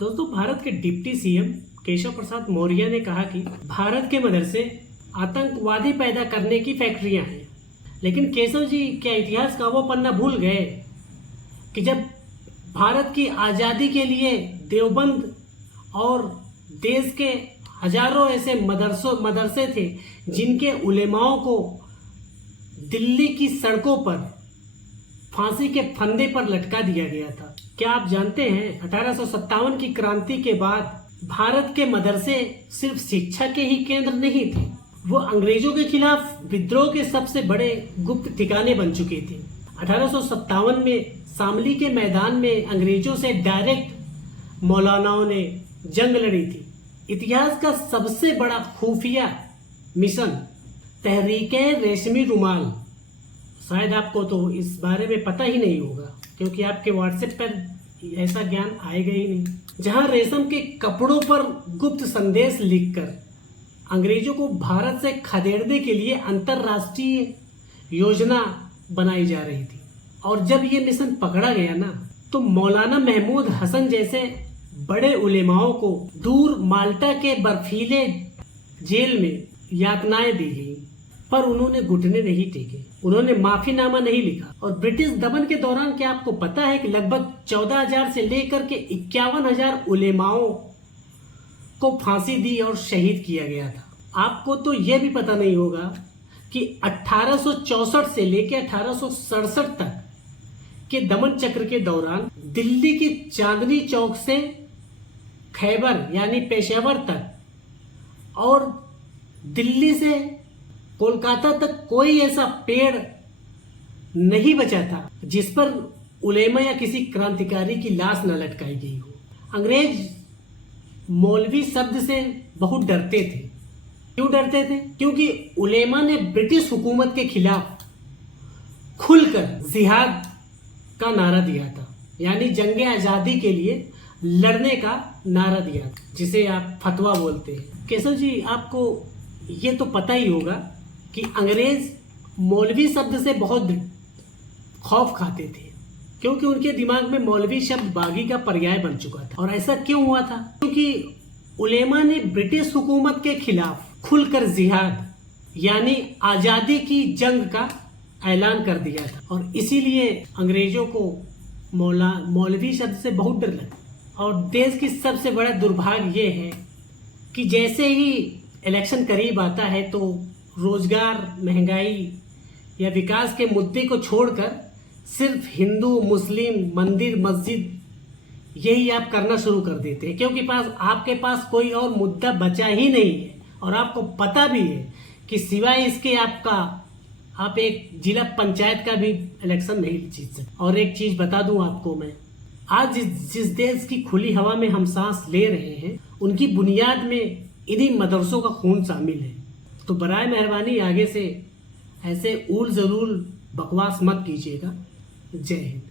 दोस्तों, भारत के deputy CM Keshav Prasad Maurya ने कहा कि भारत के मदरसे आतंकवादी पैदा करने की फैक्ट्रियां हैं। लेकिन केशव जी क्या इतिहास का वो पन्ना भूल गए कि जब भारत की आज़ादी के लिए देवबंद और देश के हजारों ऐसे मदरसे थे जिनके उलेमाओं को दिल्ली की सड़कों पर फांसी के फंदे पर लटका दिया गया था। क्या आप जानते हैं 1857 की क्रांति के बाद भारत के मदरसे सिर्फ शिक्षा के ही केंद्र नहीं थे, वो अंग्रेजों के खिलाफ विद्रोह के सबसे बड़े गुप्त ठिकाने बन चुके थे। 1857 में शामली के मैदान में अंग्रेजों से डायरेक्ट मौलानाओं ने जंग लड़ी थी। इतिहास का सबसे बड़ा खुफिया मिशन तहरीके रेशमी रुमाल, शायद आपको तो इस बारे में पता ही नहीं होगा क्योंकि आपके व्हाट्सएप पर ऐसा ज्ञान आएगा ही नहीं। जहां रेशम के कपड़ों पर गुप्त संदेश लिखकर अंग्रेजों को भारत से खदेड़ने के लिए अंतरराष्ट्रीय योजना बनाई जा रही थी। और जब ये मिशन पकड़ा गया ना, तो मौलाना महमूद हसन जैसे बड़े उलेमाओं को दूर माल्टा के बर्फीले जेल में यातनाएं दी गई, पर उन्होंने घुटने नहीं टेके, उन्होंने माफीनामा नहीं लिखा। और ब्रिटिश दमन के दौरान क्या आपको पता है कि लगभग 14,000 से लेकर के 51,000 उलेमाओं को फांसी दी और शहीद किया गया था। आपको तो यह भी पता नहीं होगा कि 1864 से लेकर 1867 तक के दमन चक्र के दौरान दिल्ली की चांदनी चौक से खैबर यानी पेशावर तक और दिल्ली से कोलकाता तक कोई ऐसा पेड़ नहीं बचा था जिस पर उलेमा या किसी क्रांतिकारी की लाश न लटकाई गई हो। अंग्रेज मौलवी शब्द से बहुत डरते थे। क्यों डरते थे? क्योंकि उलेमा ने ब्रिटिश हुकूमत के खिलाफ खुलकर जिहाद का नारा दिया था, यानी जंगे आज़ादी के लिए लड़ने का नारा दिया था, जिसे आप फतवा बोलते हैं। केशव जी, आपको ये तो पता ही होगा कि अंग्रेज मौलवी शब्द से बहुत खौफ खाते थे क्योंकि उनके दिमाग में मौलवी शब्द बागी का पर्याय बन चुका था। और ऐसा क्यों हुआ था? क्योंकि उलेमा ने ब्रिटिश हुकूमत के खिलाफ खुलकर जिहाद यानी आज़ादी की जंग का ऐलान कर दिया था, और इसीलिए अंग्रेजों को मौलवी शब्द से बहुत डर लगा। और देश की सबसे बड़ा दुर्भाग्य ये है कि जैसे ही इलेक्शन करीब आता है तो रोजगार, महंगाई या विकास के मुद्दे को छोड़कर सिर्फ हिंदू, मुस्लिम, मंदिर, मस्जिद यही आप करना शुरू कर देते हैं, क्योंकि आपके पास कोई और मुद्दा बचा ही नहीं है। और आपको पता भी है कि सिवाय इसके आप एक जिला पंचायत का भी इलेक्शन नहीं जीत सकते। और एक चीज बता दूं आपको मैं, आज जिस देश की खुली हवा में हम सांस ले रहे हैं, उनकी बुनियाद में इन्हीं मदरसों का खून शामिल है। तो बराए मेहरबानी आगे से ऐसे ऊल जरूर बकवास मत कीजिएगा। जय हिंद।